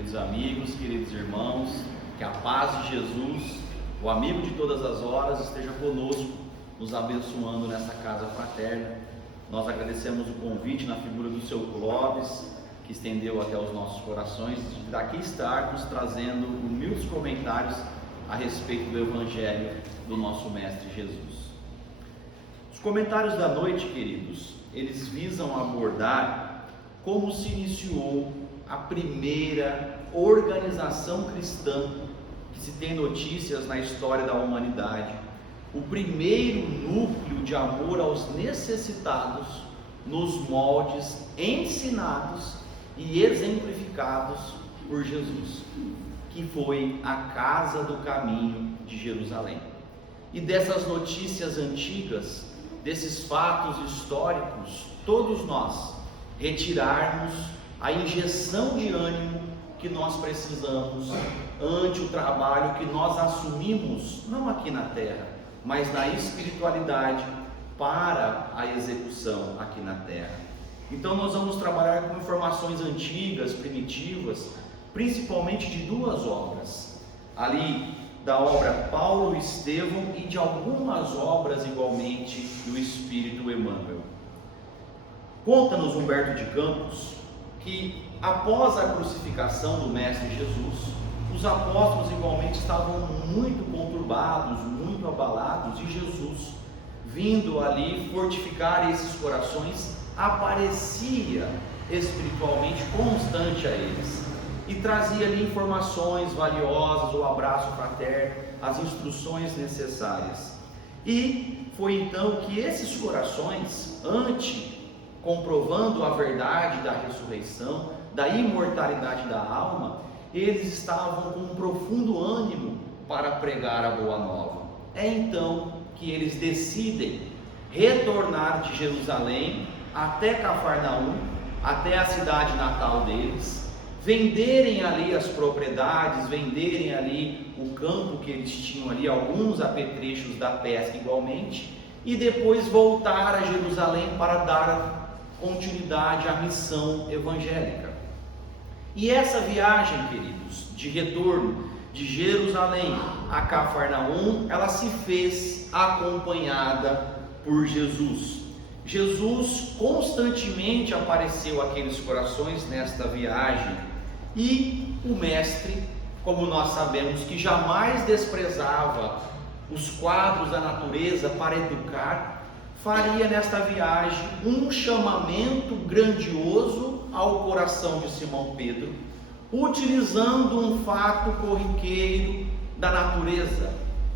queridos amigos, queridos irmãos, que a paz de Jesus, o amigo de todas as horas, esteja conosco, nos abençoando nessa casa fraterna. Nós agradecemos o convite na figura do seu Clóvis, que estendeu até os nossos corações, de daqui estar nos trazendo humildes comentários a respeito do Evangelho do nosso Mestre Jesus. Os comentários da noite, queridos, eles visam abordar como se iniciou a primeira organização cristã que se tem notícias na história da humanidade, o primeiro núcleo de amor aos necessitados nos moldes ensinados e exemplificados por Jesus, que foi a Casa do Caminho de Jerusalém. E dessas notícias antigas, desses fatos históricos, todos nós retirarmos a injeção de ânimo que nós precisamos ante o trabalho que nós assumimos, não aqui na terra, mas na espiritualidade para a execução aqui na terra. Então nós vamos trabalhar com informações antigas, primitivas, principalmente de duas obras, ali da obra Paulo e Estevão e de algumas obras igualmente do Espírito Emmanuel. Conta-nos Humberto de Campos que após a crucificação do Mestre Jesus, os apóstolos igualmente estavam muito conturbados, muito abalados, e Jesus, vindo ali fortificar esses corações, aparecia espiritualmente constante a eles e trazia ali informações valiosas, o abraço fraterno, as instruções necessárias. E foi então que esses corações, comprovando a verdade da ressurreição, da imortalidade da alma, eles estavam com um profundo ânimo para pregar a boa nova. É então que eles decidem retornar de Jerusalém até Cafarnaum, até a cidade natal deles, venderem ali as propriedades, venderem ali o campo que eles tinham ali, alguns apetrechos da pesca igualmente, e depois voltar a Jerusalém para dar continuidade à missão evangélica. E essa viagem, queridos, de retorno de Jerusalém a Cafarnaum, ela se fez acompanhada por Jesus. Jesus constantemente apareceu àqueles corações nesta viagem, e o Mestre, como nós sabemos, que jamais desprezava os quadros da natureza para educar, faria nesta viagem um chamamento grandioso ao coração de Simão Pedro, utilizando um fato corriqueiro da natureza.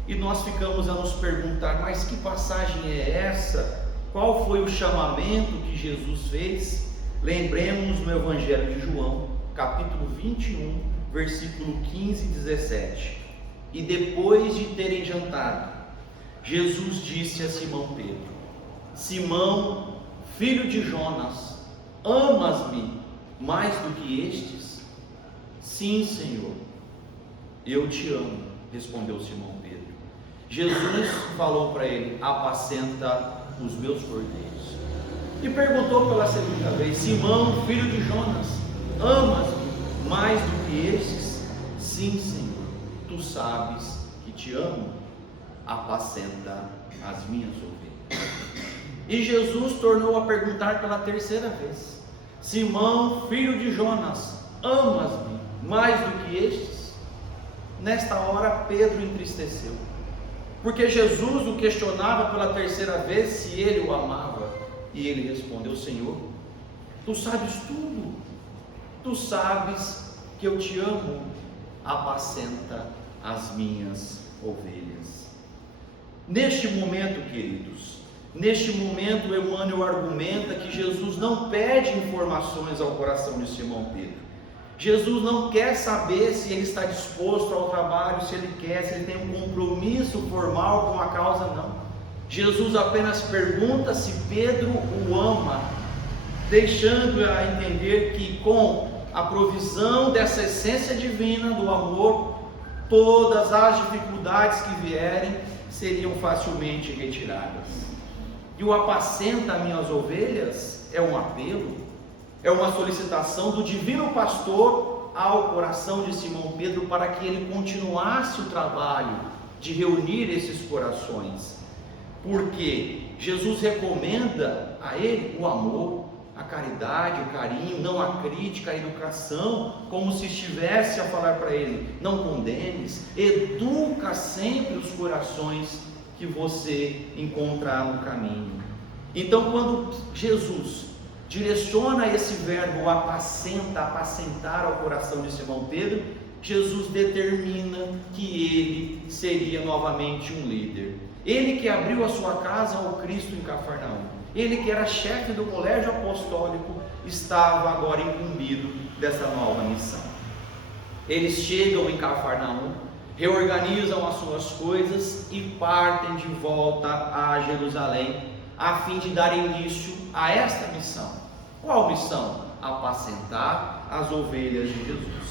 E nós ficamos a nos perguntar, mas que passagem é essa? Qual foi o chamamento que Jesus fez? Lembremos no Evangelho de João, capítulo 21, versículo 15 e 17. E depois de terem jantado, Jesus disse a Simão Pedro: Simão, filho de Jonas, amas-me mais do que estes? Sim, Senhor, eu te amo, respondeu Simão Pedro. Jesus falou para ele: apacenta os meus cordeiros. E perguntou pela segunda vez: Simão, filho de Jonas, amas-me mais do que estes? Sim, Senhor, tu sabes que te amo, apacenta as minhas ovelhas. E Jesus tornou a perguntar pela terceira vez: Simão, filho de Jonas, amas-me mais do que estes? Nesta hora Pedro entristeceu, porque Jesus o questionava pela terceira vez se ele o amava, e ele respondeu: Senhor, tu sabes tudo, tu sabes que eu te amo, apacenta as minhas ovelhas. Neste momento, queridos, neste momento Emmanuel argumenta que Jesus não pede informações ao coração de Simão Pedro. Jesus não quer saber se ele está disposto ao trabalho, se ele quer, se ele tem um compromisso formal com a causa, não. Jesus apenas pergunta se Pedro o ama, deixando a entender que com a provisão dessa essência divina do amor, todas as dificuldades que vierem seriam facilmente retiradas. E o apacenta minhas ovelhas é um apelo, é uma solicitação do divino pastor ao coração de Simão Pedro para que ele continuasse o trabalho de reunir esses corações. Porque Jesus recomenda a ele o amor, a caridade, o carinho, não a crítica, a educação, como se estivesse a falar para ele: não condenes, educa sempre os corações que você encontrar no caminho. Então, quando Jesus direciona esse verbo apacenta, apacentar ao coração de Simão Pedro, Jesus determina que ele seria novamente um líder. Ele que abriu a sua casa ao Cristo em Cafarnaum, ele que era chefe do colégio apostólico, estava agora incumbido dessa nova missão. Eles chegam em Cafarnaum, reorganizam as suas coisas e partem de volta a Jerusalém, a fim de dar início a esta missão. Qual missão? Apacentar as ovelhas de Jesus.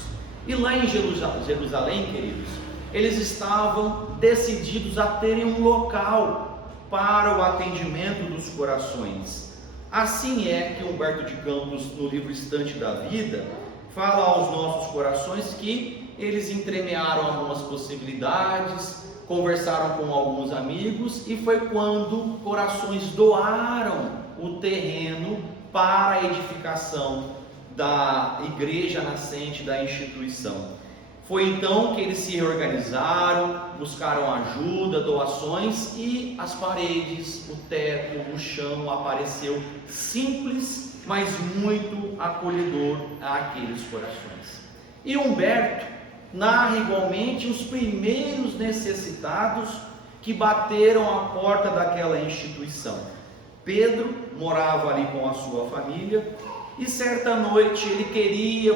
E lá em Jerusalém, queridos, eles estavam decididos a terem um local para o atendimento dos corações. Assim é que Humberto de Campos, no livro Estante da Vida, fala aos nossos corações que eles entremearam algumas possibilidades, conversaram com alguns amigos, e foi quando corações doaram o terreno para a edificação da igreja nascente, da instituição. Foi então que eles se reorganizaram, buscaram ajuda, doações, e as paredes, o teto, o chão apareceu simples, mas muito acolhedor àqueles corações. E Humberto narra igualmente os primeiros necessitados que bateram a porta daquela instituição. Pedro morava ali com a sua família, e certa noite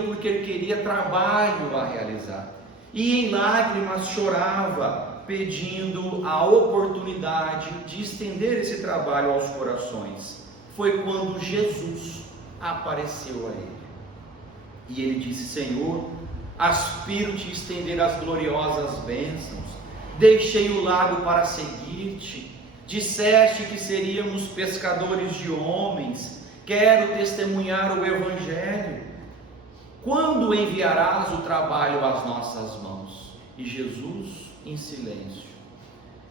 porque ele queria trabalho a realizar, e em lágrimas chorava, pedindo a oportunidade de estender esse trabalho aos corações. Foi quando Jesus apareceu a ele, e ele disse: Senhor, aspiro te estender as gloriosas bênçãos, deixei o lago para seguir-te, disseste que seríamos pescadores de homens, quero testemunhar o Evangelho. Quando enviarás o trabalho às nossas mãos? E Jesus em silêncio.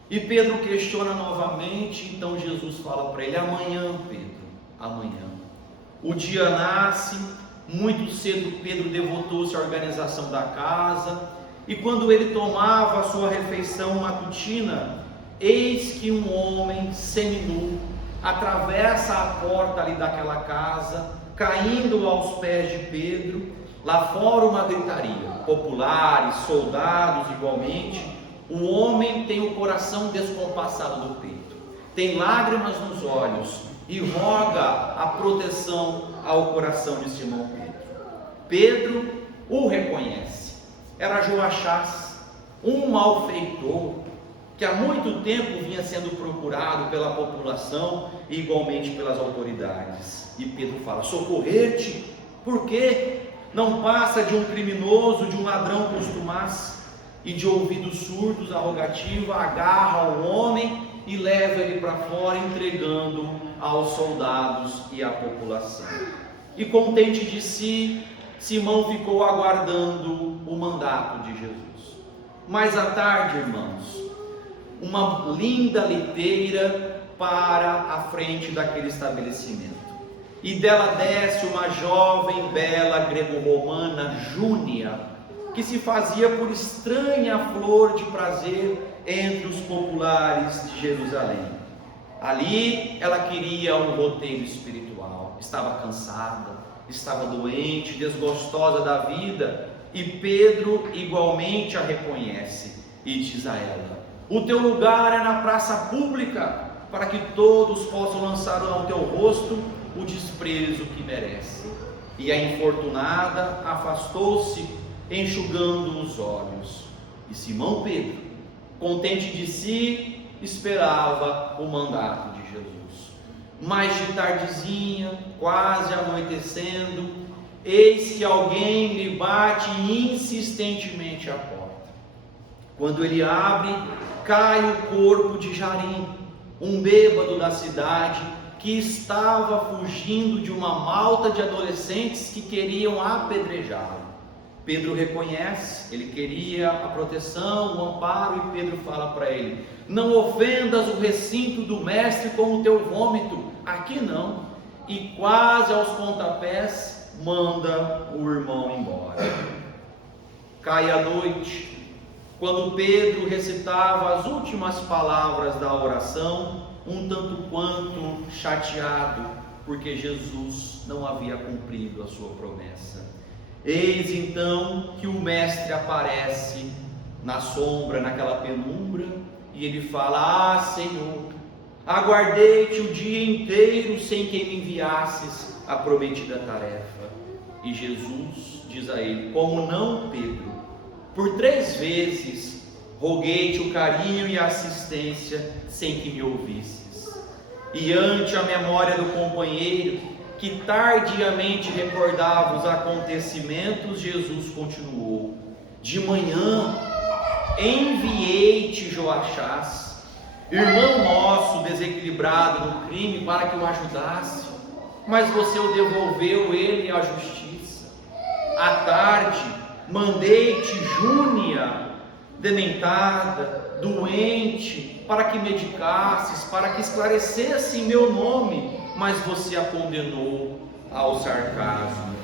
E Pedro questiona novamente, então Jesus fala para ele: amanhã, Pedro, amanhã. O dia nasce, muito cedo Pedro devotou-se à organização da casa, e quando ele tomava a sua refeição matutina, eis que um homem seminu atravessa a porta ali daquela casa, caindo aos pés de Pedro. Lá fora uma gritaria, populares, soldados igualmente. O homem tem o coração descompassado do peito, tem lágrimas nos olhos e roga a proteção ao coração de Simão Pedro. Pedro o reconhece, era Joachás, um malfeitor, que há muito tempo vinha sendo procurado pela população e igualmente pelas autoridades. E Pedro fala: socorrer-te, por quê? Não passa de um criminoso, de um ladrão costumaz. E de ouvidos surdos, arrogativo, agarra o homem e leva ele para fora, entregando aos soldados e à população. E contente de si, Simão ficou aguardando o mandato de Jesus. Mais à tarde, irmãos, uma linda liteira para a frente daquele estabelecimento, e dela desce uma jovem bela grego-romana, Júnia, que se fazia por estranha flor de prazer entre os populares de Jerusalém. Ali ela queria um roteiro espiritual, estava cansada, estava doente, desgostosa da vida, e Pedro igualmente a reconhece e diz a ela: o teu lugar é na praça pública, para que todos possam lançar ao teu rosto o desprezo que merece. E a infortunada afastou-se, enxugando os olhos. E Simão Pedro, contente de si, esperava o mandato de Jesus. Mais de tardezinha, quase anoitecendo, eis que alguém lhe bate insistentemente à porta. Quando ele abre, cai o corpo de Jarim, um bêbado da cidade, que estava fugindo de uma malta de adolescentes que queriam apedrejá-lo. Pedro reconhece, ele queria a proteção, o amparo, e Pedro fala para ele: não ofendas o recinto do mestre com o teu vômito, aqui não. E quase aos pontapés manda o irmão embora. Cai a noite, quando Pedro recitava as últimas palavras da oração, um tanto quanto chateado, porque Jesus não havia cumprido a sua promessa. Eis então que o mestre aparece na sombra, naquela penumbra, e ele fala: ah, Senhor, aguardei-te o dia inteiro sem que me enviasses a prometida tarefa. E Jesus diz a ele: como não, Pedro? Por 3 vezes roguei-te o carinho e a assistência sem que me ouvisses. E ante a memória do companheiro, que tardiamente recordava os acontecimentos, Jesus continuou: de manhã enviei-te Joachás, irmão nosso desequilibrado no crime, para que o ajudasse, mas você o devolveu ele à justiça. À tarde mandei-te Júnia, dementada, doente, para que medicasses, para que esclarecesse meu nome, mas você a condenou ao sarcasmo.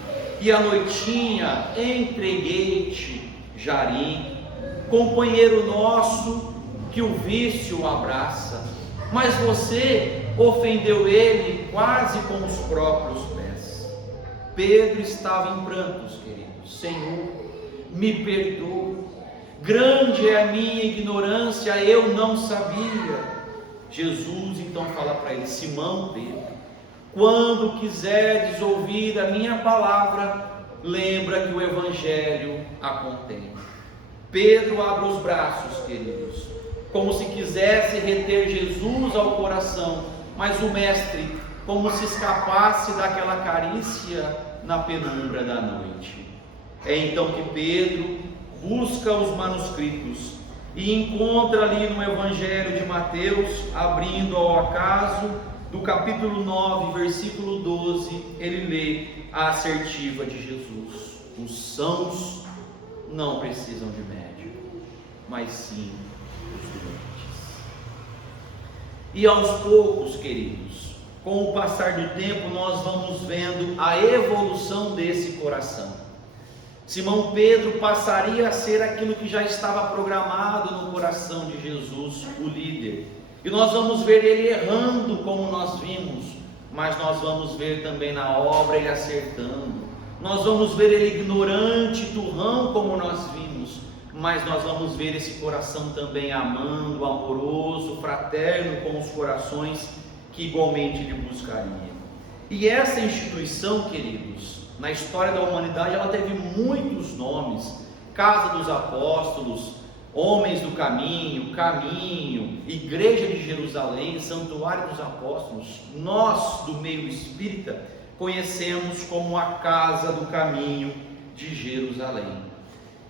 E à noitinha entreguei-te Jarim, companheiro nosso, que o vício abraça, mas você ofendeu ele quase com os próprios pés. Pedro estava em prantos, queridos. Senhor, me perdoa, grande é a minha ignorância, eu não sabia. Jesus então fala para ele: Simão Pedro, quando quiseres ouvir a minha palavra, lembra que o Evangelho a contém. Pedro abre os braços, queridos, como se quisesse reter Jesus ao coração, mas o mestre, como se escapasse daquela carícia na penumbra da noite. É então que Pedro busca os manuscritos e encontra ali no Evangelho de Mateus, abrindo ao acaso, do capítulo 9, versículo 12, ele lê a assertiva de Jesus: os sãos não precisam de médico, mas sim os doentes. E aos poucos, queridos, com o passar do tempo, nós vamos vendo a evolução desse coração. Simão Pedro passaria a ser aquilo que já estava programado no coração de Jesus, o líder. E nós vamos ver ele errando, como nós vimos, mas nós vamos ver também na obra ele acertando. Nós vamos ver ele ignorante, turrão, como nós vimos, mas nós vamos ver esse coração também amando, amoroso, fraterno com os corações que igualmente lhe buscariam. E essa instituição, queridos, na história da humanidade, ela teve muitos nomes: Casa dos Apóstolos, Homens do Caminho, Igreja de Jerusalém, Santuário dos Apóstolos. Nós, do meio espírita, conhecemos como a Casa do Caminho de Jerusalém.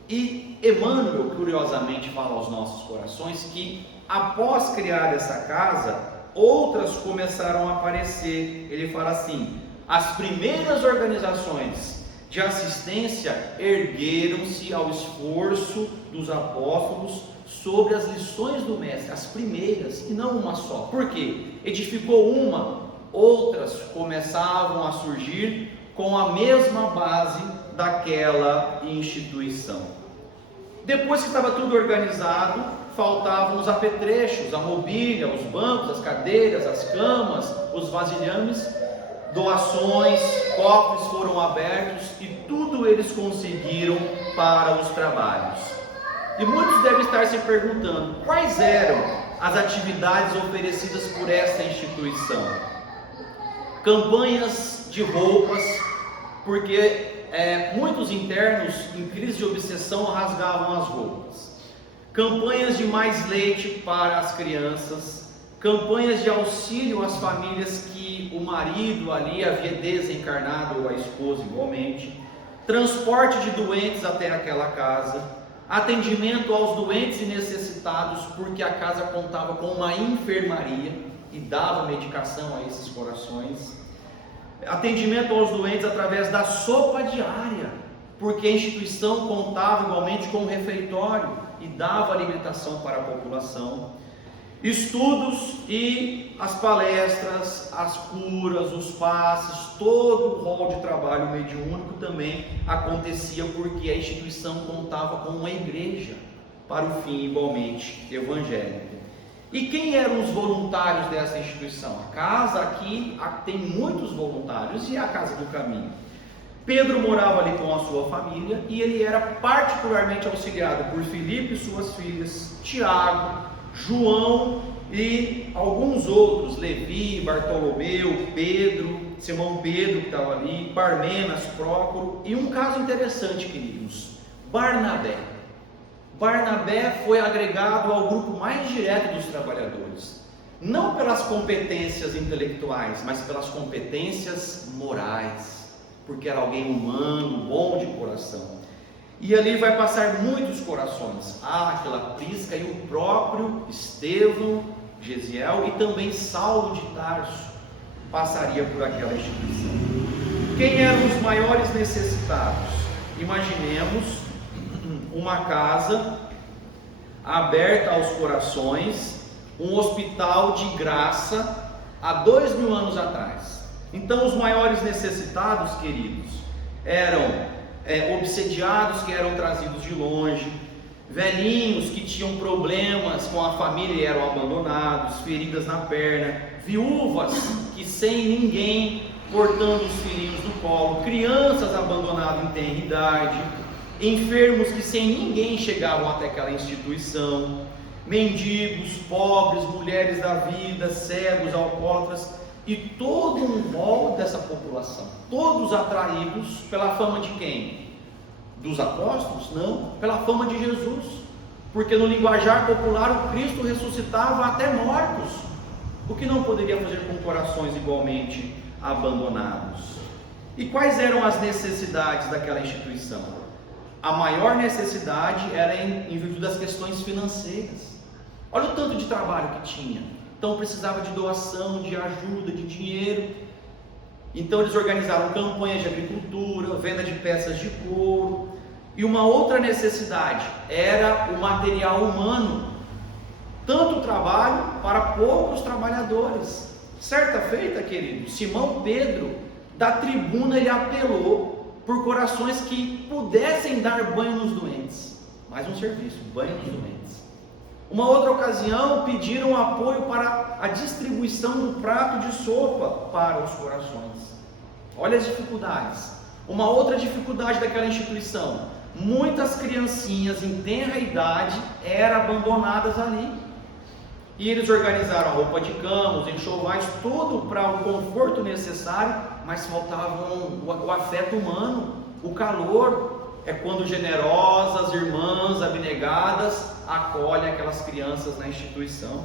E Emmanuel, curiosamente, fala aos nossos corações que, após criar essa casa, outras começaram a aparecer. Ele fala assim: as primeiras organizações de assistência ergueram-se ao esforço dos apóstolos sobre as lições do mestre, as primeiras, e não uma só. Por quê? Edificou uma, outras começavam a surgir com a mesma base daquela instituição. Depois que estava tudo organizado, faltavam os apetrechos, a mobília, os bancos, as cadeiras, as camas, os vasilhames. Doações, cofres foram abertos e tudo eles conseguiram para os trabalhos. E muitos devem estar se perguntando: quais eram as atividades oferecidas por essa instituição? Campanhas de roupas, porque muitos internos em crise de obsessão rasgavam as roupas. Campanhas de mais leite para as crianças. Campanhas de auxílio às famílias que o marido ali havia desencarnado, ou a esposa igualmente. Transporte de doentes até aquela casa. Atendimento aos doentes e necessitados, porque a casa contava com uma enfermaria e dava medicação a esses corações. Atendimento aos doentes através da sopa diária, porque a instituição contava igualmente com um refeitório e dava alimentação para a população. Estudos e as palestras, as curas, os passes, todo o rol de trabalho mediúnico também acontecia porque a instituição contava com uma igreja para o fim igualmente evangélico. E quem eram os voluntários dessa instituição? A casa aqui tem muitos voluntários e a Casa do Caminho. Pedro morava ali com a sua família e ele era particularmente auxiliado por Filipe e suas filhas, Tiago, João e alguns outros, Levi, Bartolomeu, Pedro, Simão Pedro que estava ali, Parmenas, Prócoro, e um caso interessante, queridos, Barnabé. Barnabé foi agregado ao grupo mais direto dos trabalhadores, não pelas competências intelectuais, mas pelas competências morais, porque era alguém humano, bom de coração. E ali vai passar muitos corações, Áquila, Prisca e o próprio Estevão, Gesiel e também Saulo de Tarso passaria por aquela instituição. Quem eram os maiores necessitados? Imaginemos uma casa aberta aos corações, um hospital de graça há 2000 anos atrás. Então os maiores necessitados, queridos, eram obsediados que eram trazidos de longe, velhinhos que tinham problemas com a família e eram abandonados, feridas na perna, viúvas que sem ninguém portando os filhinhos no colo, crianças abandonadas em tenra idade, enfermos que sem ninguém chegavam até aquela instituição, mendigos, pobres, mulheres da vida, cegos, alcoólatras e todo um rol dessa população, todos atraídos pela fama de quem? Dos apóstolos? Não, pela fama de Jesus, porque no linguajar popular o Cristo ressuscitava até mortos, o que não poderia fazer com corações igualmente abandonados. E quais eram as necessidades daquela instituição? A maior necessidade era em virtude das questões financeiras. Olha o tanto de trabalho que tinha. Então precisava de doação, de ajuda, de dinheiro. Então eles organizaram campanhas de agricultura, venda de peças de couro. E uma outra necessidade era o material humano. Tanto trabalho para poucos trabalhadores. Certa feita, querido, Simão Pedro, da tribuna, ele apelou por corações que pudessem dar banho nos doentes. Mais um serviço, banho nos doentes. Uma outra ocasião, pediram apoio para a distribuição do prato de sopa para os corações. Olha as dificuldades. Uma outra dificuldade daquela instituição: muitas criancinhas em tenra idade eram abandonadas ali. E eles organizaram a roupa de cama, os enxovais, tudo para o conforto necessário, mas faltava o afeto humano, o calor. É quando generosas irmãs abnegadas acolhem aquelas crianças na instituição.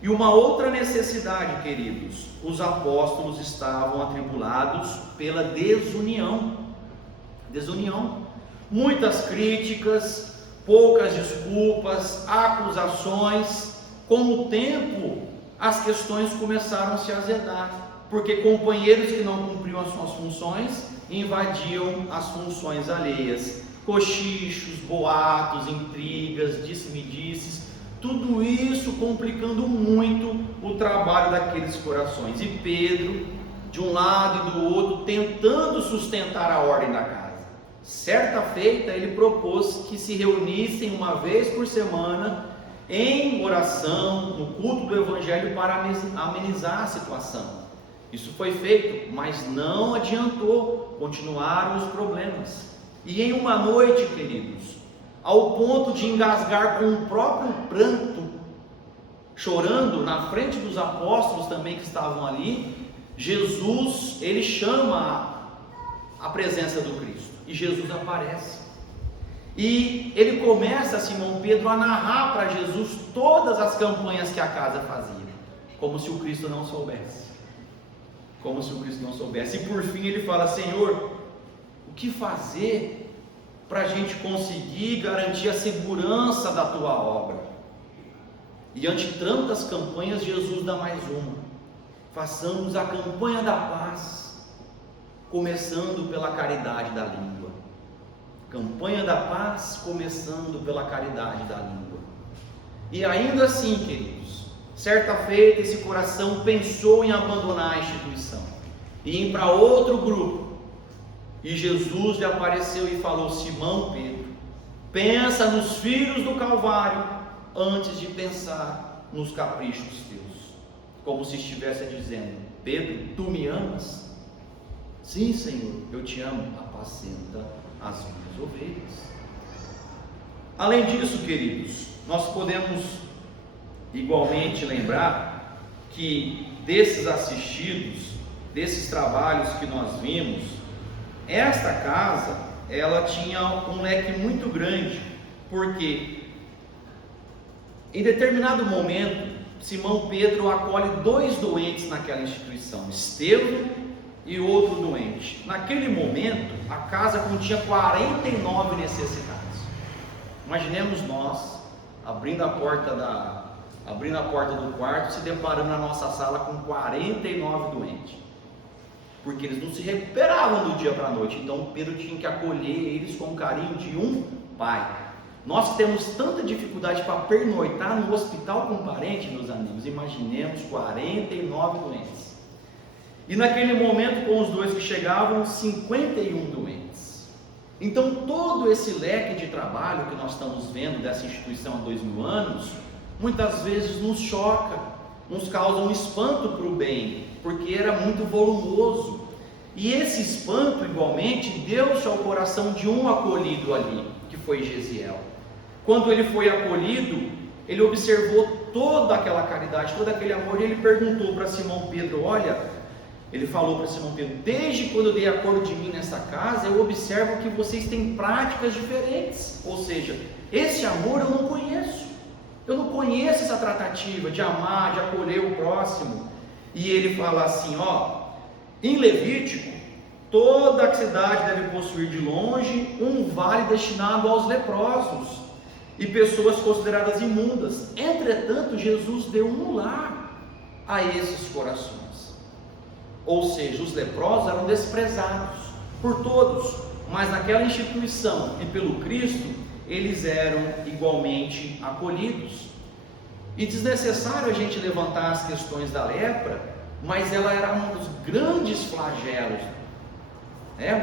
E uma outra necessidade, queridos: os apóstolos estavam atribulados pela desunião. Muitas críticas, poucas desculpas, acusações. Com o tempo, as questões começaram a se azedar, porque companheiros que não cumpriam as suas funções invadiam as funções alheias. Cochichos, boatos, intrigas, disse-me-disses, tudo isso complicando muito o trabalho daqueles corações. E Pedro, de um lado e do outro, tentando sustentar a ordem da casa. Certa feita, ele propôs que se reunissem uma vez por semana em oração, no culto do Evangelho, para amenizar a situação. Isso foi feito, mas não adiantou, continuaram os problemas. E em uma noite, queridos, ao ponto de engasgar com o próprio pranto, chorando na frente dos apóstolos também que estavam ali, Jesus, ele chama a presença do Cristo, e Jesus aparece. E ele começa, Simão Pedro, a narrar para Jesus todas as campanhas que a casa fazia, como se o Cristo não soubesse. E por fim ele fala: Senhor, o que fazer para a gente conseguir garantir a segurança da tua obra? E ante tantas campanhas, Jesus dá mais uma: façamos a campanha da paz, começando pela caridade da língua. Campanha da paz, começando pela caridade da língua. E ainda assim, queridos, certa feita esse coração pensou em abandonar a instituição e ir para outro grupo. E Jesus lhe apareceu e falou: Simão Pedro, pensa nos filhos do Calvário antes de pensar nos caprichos teus. Como se estivesse dizendo: Pedro, tu me amas? Sim, Senhor, eu te amo. Apacenta as minhas ovelhas. Além disso, queridos, nós podemos igualmente lembrar que desses assistidos, desses trabalhos que nós vimos, esta casa, ela tinha um leque muito grande, porque em determinado momento, Simão Pedro acolhe 2 doentes naquela instituição, Estevão e outro doente. Naquele momento, a casa continha 49 necessitados. Imaginemos nós abrindo a porta do quarto, se deparando na nossa sala com 49 doentes, porque eles não se recuperavam do dia para a noite. Então Pedro tinha que acolher eles com o carinho de um pai. Nós temos tanta dificuldade para pernoitar no hospital com um parente, meus amigos. Imaginemos 49 doentes. E naquele momento, com os 2 que chegavam, 51 doentes. Então todo esse leque de trabalho que nós estamos vendo dessa instituição há 2000 anos, muitas vezes nos choca, nos causa um espanto para o bem, porque era muito volumoso. E esse espanto igualmente deu-se ao coração de um acolhido ali, que foi Gesiel. Quando ele foi acolhido, ele observou toda aquela caridade, todo aquele amor, e ele perguntou para Simão Pedro: olha, ele falou para Simão Pedro: desde quando eu dei acordo de mim nessa casa, eu observo que vocês têm práticas diferentes. Ou seja, esse amor eu não conheço. Eu não conheço essa tratativa de amar, de acolher o próximo. E ele fala assim, em Levítico, toda a cidade deve possuir de longe um vale destinado aos leprosos e pessoas consideradas imundas. Entretanto, Jesus deu um lar a esses corações. Ou seja, os leprosos eram desprezados por todos, mas naquela instituição e pelo Cristo, eles eram igualmente acolhidos. E desnecessário a gente levantar as questões da lepra, mas ela era um dos grandes flagelos,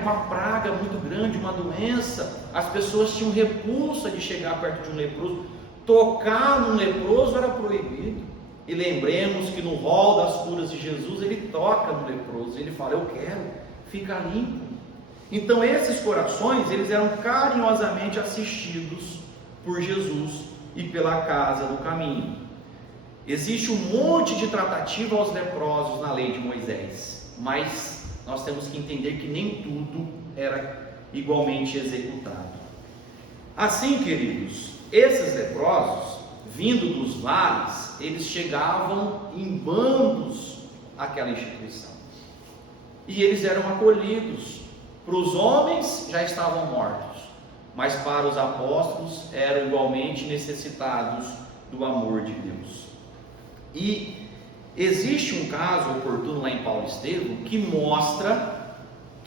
uma praga muito grande, uma doença. As pessoas tinham repulsa de chegar perto de um leproso. Tocar num leproso era proibido. E lembremos que no rol das curas de Jesus, ele toca no leproso, ele fala: eu quero, fica limpo. Então esses corações, eles eram carinhosamente assistidos por Jesus e pela casa do caminho. Existe um monte de tratativa aos leprosos na lei de Moisés, mas nós temos que entender que nem tudo era igualmente executado. Assim, queridos, esses leprosos, vindo dos vales, eles chegavam em bandos àquela instituição, e eles eram acolhidos. Para os homens já estavam mortos, mas para os apóstolos eram igualmente necessitados do amor de Deus. E existe um caso oportuno lá em Paulo Estevam que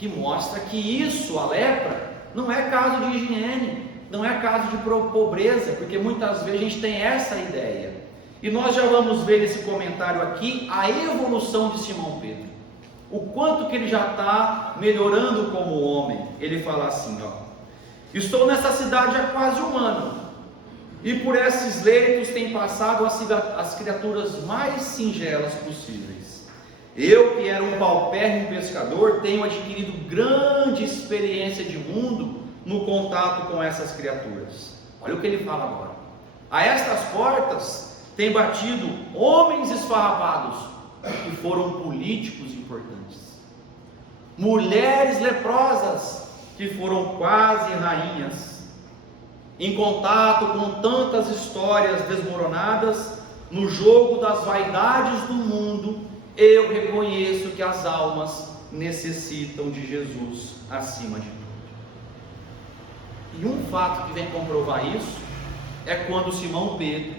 mostra que isso, a lepra, não é caso de higiene, não é caso de pobreza, porque muitas vezes a gente tem essa ideia. E nós já vamos ver nesse comentário aqui a evolução de Simão Pedro, o quanto que ele já está melhorando como homem. Ele fala assim: estou nessa cidade há quase 1 ano, e por esses leitos tem passado as criaturas mais singelas possíveis. Eu, que era um paupérrimo pescador, tenho adquirido grande experiência de mundo no contato com essas criaturas. Olha o que ele fala agora: a estas portas tem batido homens esfarrapados, que foram políticos importantes, mulheres leprosas, que foram quase rainhas. Em contato com tantas histórias desmoronadas, no jogo das vaidades do mundo, eu reconheço que as almas necessitam de Jesus acima de tudo. E um fato que vem comprovar isso é quando Simão Pedro,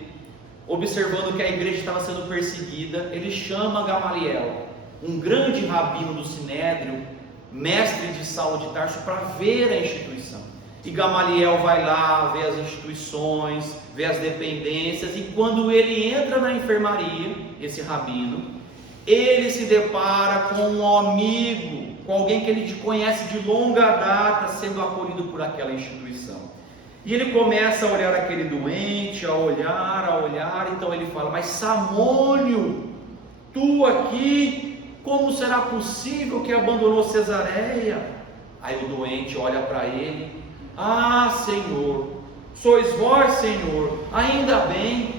observando que a igreja estava sendo perseguida, ele chama Gamaliel, um grande rabino do Sinédrio, mestre de Saulo de Tarso, para ver a instituição. E Gamaliel vai lá, vê as instituições, vê as dependências, e quando ele entra na enfermaria, esse rabino, ele se depara com um amigo, com alguém que ele conhece de longa data, sendo acolhido por aquela instituição. E ele começa a olhar aquele doente, a olhar, então ele fala: mas Samônio, tu aqui, como será possível que abandonou Cesareia? Aí o doente olha para ele: ah, Senhor, sois vós, Senhor, ainda bem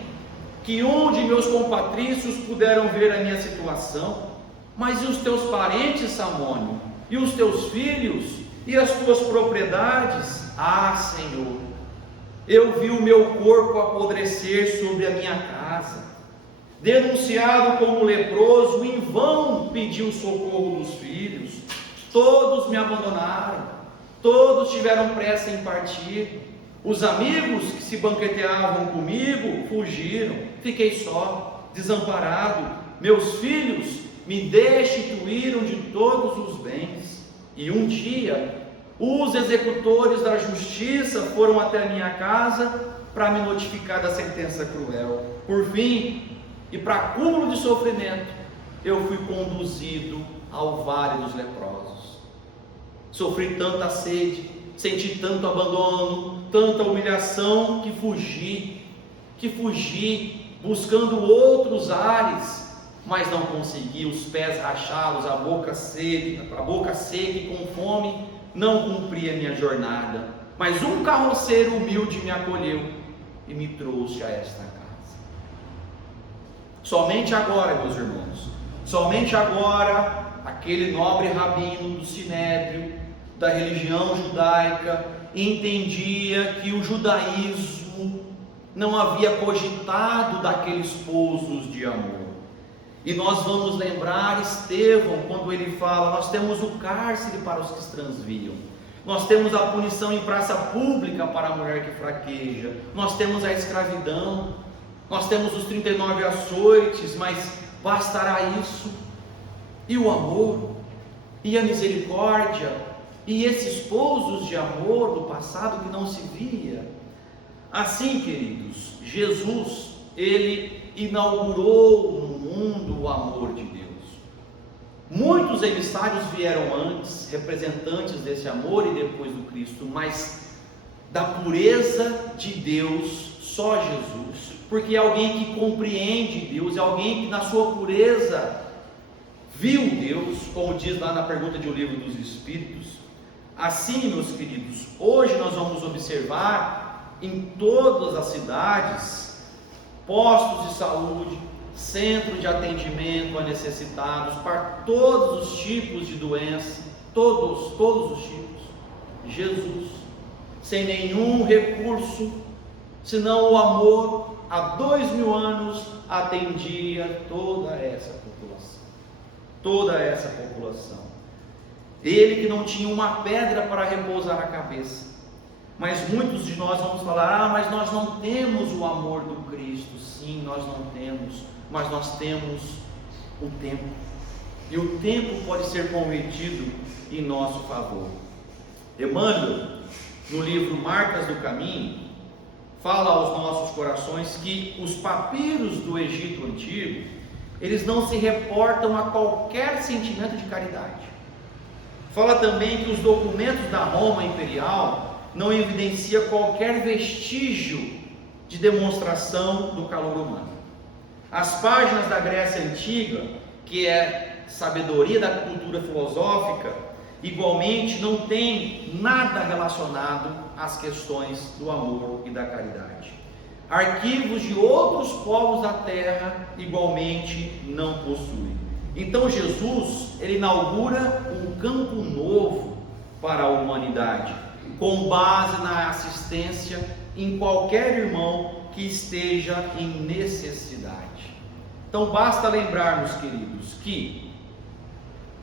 que um de meus compatrícios puderam ver a minha situação. Mas e os teus parentes, Samônio? E os teus filhos? E as tuas propriedades? Ah, Senhor, eu vi o meu corpo apodrecer sobre a minha casa. Denunciado como leproso, em vão pedi o socorro dos filhos. Todos me abandonaram, todos tiveram pressa em partir. Os amigos que se banqueteavam comigo fugiram, fiquei só, desamparado. Meus filhos me destituíram de todos os bens. E um dia, os executores da justiça foram até a minha casa para me notificar da sentença cruel. Por fim, e para cúmulo de sofrimento, eu fui conduzido ao vale dos leprosos. Sofri tanta sede, senti tanto abandono, tanta humilhação, que fugi, buscando outros ares, mas não consegui. Os pés rachados, a boca seca e com fome, não cumpri a minha jornada. Mas um carroceiro humilde me acolheu e me trouxe a esta casa. Somente agora, meus irmãos, somente agora, aquele nobre rabino do Sinédrio, da religião judaica, entendia que o judaísmo não havia cogitado daqueles pousos de amor. E nós vamos lembrar Estevão quando ele fala: nós temos o cárcere para os que se transviam, nós temos a punição em praça pública para a mulher que fraqueja, nós temos a escravidão, nós temos os 39 açoites, mas bastará isso? E o amor? E a misericórdia? E esses pousos de amor do passado que não se via? Assim, queridos, Jesus, ele inaugurou no mundo o amor de Deus. Muitos emissários vieram antes, representantes desse amor, e depois do Cristo, mas da pureza de Deus, só Jesus, porque é alguém que compreende Deus, é alguém que na sua pureza viu Deus, como diz lá na pergunta de O Livro dos Espíritos. Assim, meus queridos, hoje nós vamos observar em todas as cidades postos de saúde, centro de atendimento a necessitados para todos os tipos de doença, todos os tipos. Jesus, sem nenhum recurso, senão o amor, há 2000 anos atendia toda essa população. Ele que não tinha uma pedra para repousar a cabeça. Mas muitos de nós vamos falar: mas nós não temos o amor do Cristo. Sim, nós não temos, mas nós temos o tempo. E o tempo pode ser convertido em nosso favor. Emmanuel, no livro Marcas do Caminho, fala aos nossos corações que os papiros do Egito Antigo, eles não se reportam a qualquer sentimento de caridade. Fala também que os documentos da Roma Imperial não evidenciam qualquer vestígio de demonstração do calor humano. As páginas da Grécia Antiga, que é sabedoria da cultura filosófica, igualmente não tem nada relacionado às questões do amor e da caridade. Arquivos de outros povos da terra igualmente não possuem. Então Jesus, ele inaugura um campo novo para a humanidade, com base na assistência em qualquer irmão que esteja em necessidade. Então basta lembrarmos, queridos, que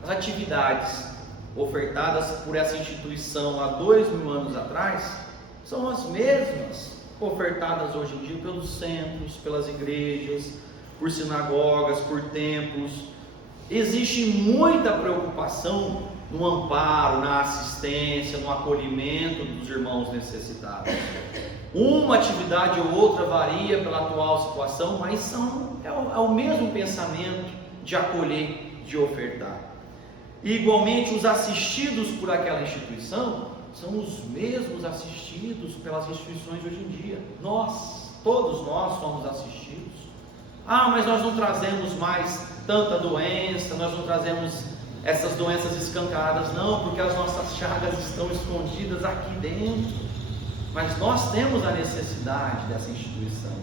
as atividades ofertadas por essa instituição há 2000 anos atrás são as mesmas ofertadas hoje em dia pelos centros, pelas igrejas, por sinagogas, por templos. Existe muita preocupação no amparo, na assistência, no acolhimento dos irmãos necessitados. Uma atividade ou outra varia pela atual situação, mas é o mesmo pensamento de acolher, de ofertar. E igualmente os assistidos por aquela instituição são os mesmos assistidos pelas instituições hoje em dia. Todos nós somos assistidos. Mas nós não trazemos mais tanta doença, nós não trazemos essas doenças escancaradas, não, porque as nossas chagas estão escondidas aqui dentro. Mas nós temos a necessidade dessa instituição.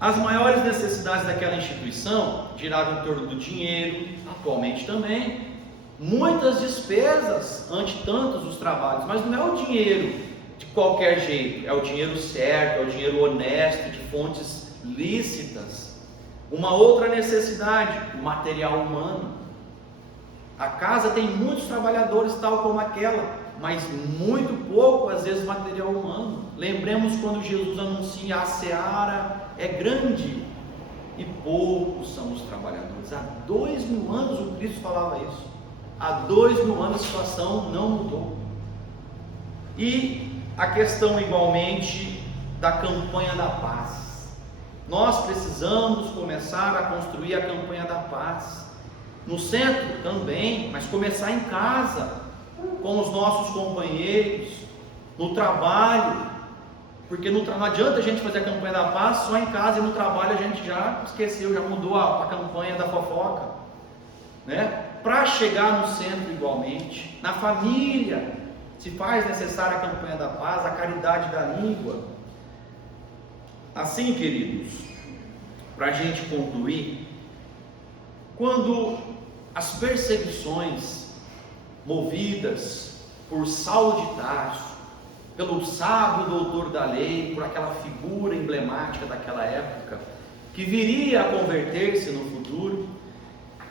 As maiores necessidades daquela instituição giravam em torno do dinheiro, atualmente também, muitas despesas ante tantos os trabalhos, mas não é o dinheiro de qualquer jeito, é o dinheiro certo, é o dinheiro honesto, de fontes lícitas. Uma outra necessidade, o material humano. A casa tem muitos trabalhadores tal como aquela, mas muito pouco às vezes material humano. Lembremos quando Jesus anuncia: a seara é grande e poucos são os trabalhadores. Há 2000 anos o Cristo falava isso. Há 2000 anos a situação não mudou. E a questão igualmente da campanha da paz. Nós precisamos começar a construir a campanha da paz. No centro também, mas começar em casa, com os nossos companheiros, no trabalho, porque não adianta a gente fazer a campanha da paz só em casa, e no trabalho a gente já esqueceu, já mudou a campanha da fofoca, né? Para chegar no centro igualmente, na família, se faz necessária a campanha da paz, a caridade da língua. Assim, queridos, para a gente concluir, quando as perseguições movidas por Saulo de Tarso, pelo sábio doutor da lei, por aquela figura emblemática daquela época, que viria a converter-se no futuro,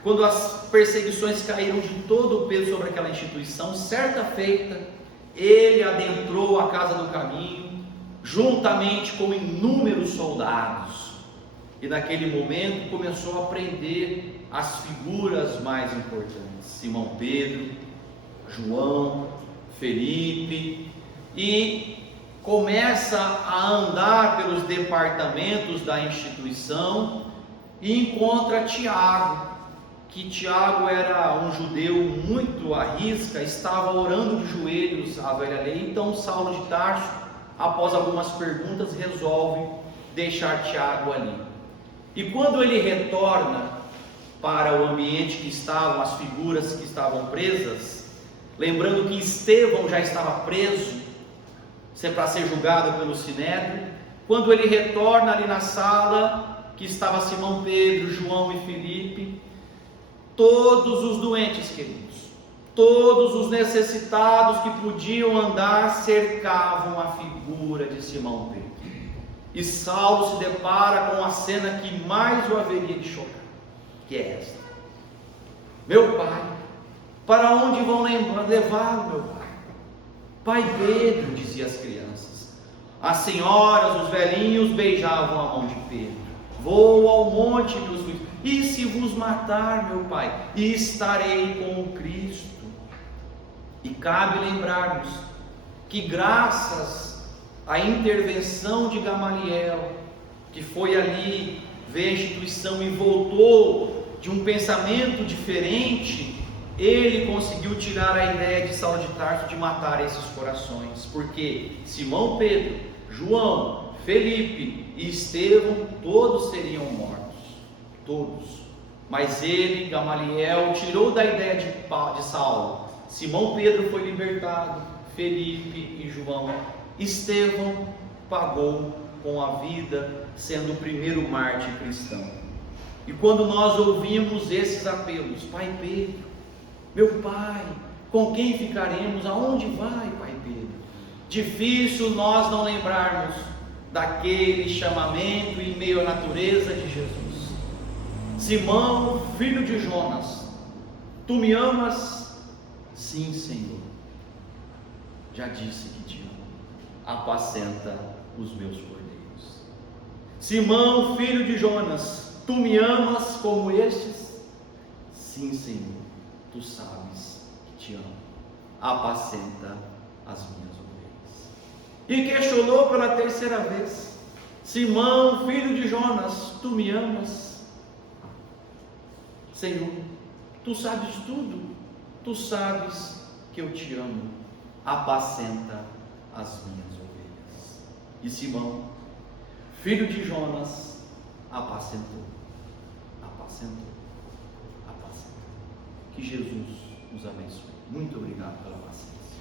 quando as perseguições caíram de todo o peso sobre aquela instituição, certa feita, ele adentrou a casa do caminho, juntamente com inúmeros soldados, e naquele momento começou a prender as figuras mais importantes: Simão Pedro, João, Felipe, e começa a andar pelos departamentos da instituição e encontra Tiago, que Tiago era um judeu muito à risca, estava orando de joelhos à velha lei. Então Saulo de Tarso, após algumas perguntas, resolve deixar Tiago ali. E quando ele retorna para o ambiente que estavam as figuras que estavam presas, lembrando que Estevão já estava preso, para ser julgado pelo Sinédrio, quando ele retorna ali na sala, que estava Simão Pedro, João e Felipe, todos os doentes, queridos, todos os necessitados que podiam andar, cercavam a figura de Simão Pedro. E Saulo se depara com a cena que mais o haveria de chocar, que é esta: meu pai, para onde vão levá-lo, meu pai? Pai Pedro, dizia as crianças. As senhoras, os velhinhos beijavam a mão de Pedro. Vou ao monte, meus filhos, e se vos matar, meu pai, e estarei com o Cristo. E cabe lembrarmos que graças à intervenção de Gamaliel, que foi ali ver a instituição e voltou de um pensamento diferente, ele conseguiu tirar a ideia de Saulo de Tarso de matar esses corações, porque Simão Pedro, João, Felipe e Estevão, todos seriam mortos, todos. Mas ele, Gamaliel, tirou da ideia de Saulo. Simão Pedro foi libertado, Felipe e João. Estevão pagou com a vida, sendo o primeiro mártir cristão. E quando nós ouvimos esses apelos: Pai Pedro, meu pai, com quem ficaremos? Aonde vai, Pai Pedro? Difícil nós não lembrarmos daquele chamamento em meio à natureza de Jesus. Simão, filho de Jonas, tu me amas? Sim, Senhor. Já disse que te amo. Apacenta os meus cordeiros. Simão, filho de Jonas, tu me amas como estes? Sim, Senhor. Tu sabes te amo, apacenta as minhas ovelhas. E questionou pela terceira vez: Simão, filho de Jonas, tu me amas? Senhor, tu sabes tudo, tu sabes que eu te amo, apacenta as minhas ovelhas. E Simão, filho de Jonas, apacentou. Que Jesus nos abençoe. Muito obrigado pela paciência.